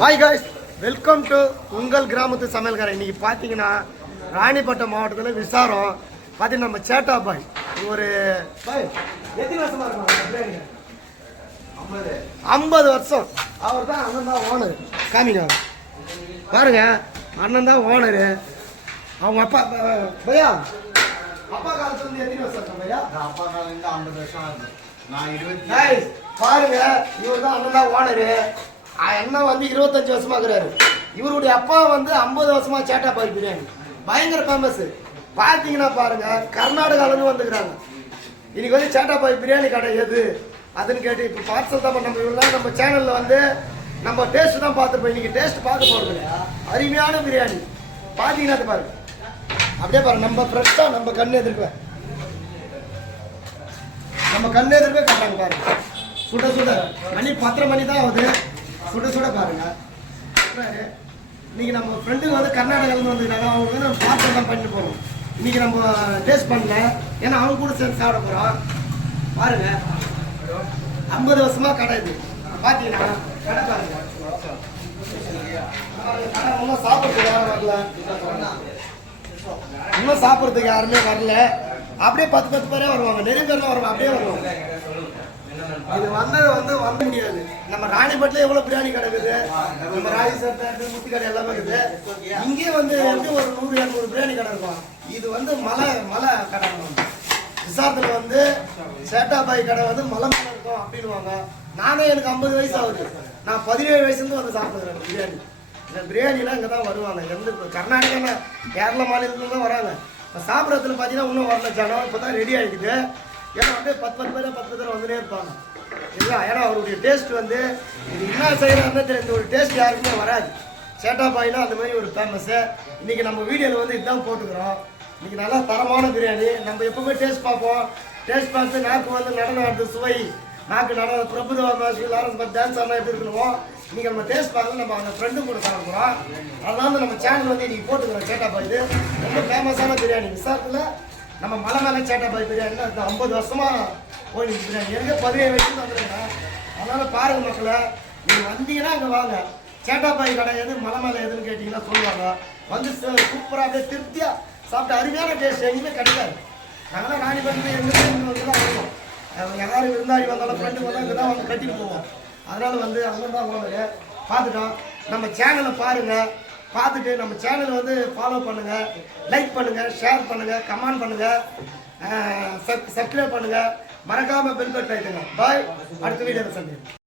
Hi guys welcome to உங்கள் கிராமத்து சமையல்காரன் இன்றைக்கி பார்த்தீங்கன்னா ராணிப்பட்டம் மாவட்டத்தில் விசாரம். பார்த்தீங்கன்னா நம்ம சேட்டா பாய். ஒரு எத்தனை வருஷமா இருக்கும் ஐம்பது. வருஷம். அவர் தான் அண்ணன் தான் ஓனர். காமிங்க. பாருங்க. அண்ணன் தான் ஓனரு. அவங்க அப்பா பையா? அப்பா காலத்துல இருந்து எத்தனை வருஷம் இருக்கும் பையா? அப்பா காலம் ஐம்பது வருஷம் ஆகுது. பாருங்க இவர் தான் அண்ணன் தான் ஓனரு அண்ணன் வந்து இருபத்தஞ்சு வருஷமா இருக்கிறாரு இவருடைய அப்பா வந்து ஐம்பது வருஷமா சேட்டா பாய் பிரியாணி பயங்கர ஃபேமஸ் பார்த்தீங்கன்னா பாருங்க கர்நாடகாலேருந்து வந்துக்கிறாங்க. இன்னைக்கு வந்து சேட்டா பாய் பிரியாணி கடை எது? அதுன்னு கேட்டு இப்போ பார்சல் தான் நம்ம இவ்வளோ நம்ம சேனலில் வந்து நம்ம டேஸ்ட் தான் பார்த்துருப்போம். இன்னைக்கு டேஸ்ட் பார்க்க போகிறது இல்லையா? அருமையான பிரியாணி. பார்த்தீங்கன்னா அது பாருங்க. அப்படியே பாருங்க நம்ம ஃப்ரெஷ்ஷாக நம்ம கண்ணு எதிர்ப்பேன். நம்ம கண்ணு எதிர்க்க காட்டுறாங்க பாருங்க. சுட சுட. மணி பத்தரை மணி தான் ஆகுது. சுட சுட பாருங்க. இன்னைக்கு நம்ம ஃப்ரெண்டுங்க வந்து கர்நாடகாலேருந்து வந்திருக்காங்க அவங்க வந்து நம்ம பார்சல் தான் பண்ணிட்டு போகிறோம் இன்னைக்கு நம்ம டேஸ்ட் பண்ணல. ஏன்னா அவங்க கூட சேர்ந்து சாப்பிட போகிறோம் பாருங்க. ஐம்பது வருஷமா கடை இது. பார்த்தீங்கன்னா கடை பாருங்க. இன்னும் சாப்பிட்றதுக்கு யாரும் வரல. இன்னும் சாப்பிட்றதுக்கு யாருமே வரல. அப்படியே பத்து பத்து பேரே வருவாங்க. நிறைய பேர்லாம் வருவாங்க. அப்படியே வருவாங்க. இது வந்தது வந்து வந்த முடியாது. நம்ம ராணிப்பட்டில் எவ்வளோ பிரியாணி கிடக்குது நம்ம ராணி சட்டை முத்தி கடை எல்லாமே இருக்குது. இங்கேயே வந்து எப்படி ஒரு நூறு இரநூறு பிரியாணி கடை இருக்கும். இது வந்து மலை மலை கடை வந்து. விசாரத்தில் வந்து சேட்டாபாய் கடை வந்து மலை மலை இருக்கும் அப்படின்வாங்க நானே எனக்கு ஐம்பது வயசு ஆகுது. நான் பதினேழு வயசுலேருந்து வந்து சாப்பிடுறேன் பிரியாணி. இந்த பிரியாணிலாம் இங்கே தான் வருவாங்க. எந்த கர்நாடகாவில் கேரள மாநிலத்துல தான் வராங்க. இப்போ சாப்பிட்றதுல பார்த்தீங்கன்னா இன்னும் வரல ஜனம். இப்போ தான் ரெடி ஆகிக்குது ஏன்னா வந்து பத்து பத்து பேர் பத்து பேர் வந்துட்டே இருப்பாங்க. இல்லை ஏன்னா அவருடைய டேஸ்ட் வந்து இது என்ன செய்கிறாருன்னு தெரியும் இந்த ஒரு டேஸ்ட் யாருக்குமே வராது. சேட்டா பாயினா அந்த மாதிரி ஒரு ஃபேமஸ்ஸு இன்னைக்கு நம்ம வீடியோவில் வந்து இதுதான் போட்டுக்கிறோம். இன்னைக்கு நல்லா தரமான பிரியாணி. நம்ம எப்பவுமே டேஸ்ட் பார்ப்போம். டேஸ்ட் பார்த்து நாக்கு வந்து நடனம் ஆடுறது சுவை. நாக்கு நட பிரபுதவா மாசி லாரன்ஸ் பட் டான்ஸ் ஆனால் எப்படி இருக்கணுமோ நீங்கள் நம்ம டேஸ்ட் பார்த்து நம்ம அந்த ஃப்ரெண்டு கூட சாப்பிட போகிறோம் அதனால நம்ம சேனல் வந்து இன்றைக்கி போட்டுக்கிறோம் சேட்டா பாய் இது. ரொம்ப ஃபேமஸான பிரியாணி. விசாரத்தில் நம்ம மலை மேலே சேட்டா பாய் பிரியாணி அது ஐம்பது வருஷமாக போயிடுச்சு பிரியாணி. எங்கே பதினேழு வயசு வந்துருங்க அதனால் பாருங்கள் மக்களை நீங்கள் வந்தீங்கன்னா அங்கே வாங்க. சேட்டாப்பாய் கடை எது மலை மேலே எதுன்னு கேட்டிங்கன்னா சொல்லுவாங்க. வந்து சூப்பராக அப்படியே திருப்தியாக சாப்பிட்டு அருமையான டேஸ்ட் எங்கேயுமே கிடைக்காது. நாங்களாம் ராணி பண்ணி எங்கே யார் அவங்க விருந்தாளி வந்தாலும் ஃப்ரெண்டு வந்தால் இங்கே தான் வந்து கட்டிட்டு போவோம் அதனால் வந்து அவங்க தான் போனது பார்த்துட்டோம் நம்ம சேனலை பாருங்கள் பார்த்துட்டு நம்ம சேனலை வந்து ஃபாலோ பண்ணுங்கள் லைக் பண்ணுங்கள் ஷேர் பண்ணுங்கள் கமெண்ட் பண்ணுங்கள் சப்ஸ்கிரைப் பண்ணுங்கள் மறக்காமல் பெல் பட்டன் பாய் அடுத்த வீடியோவில் சந்திப்போம்.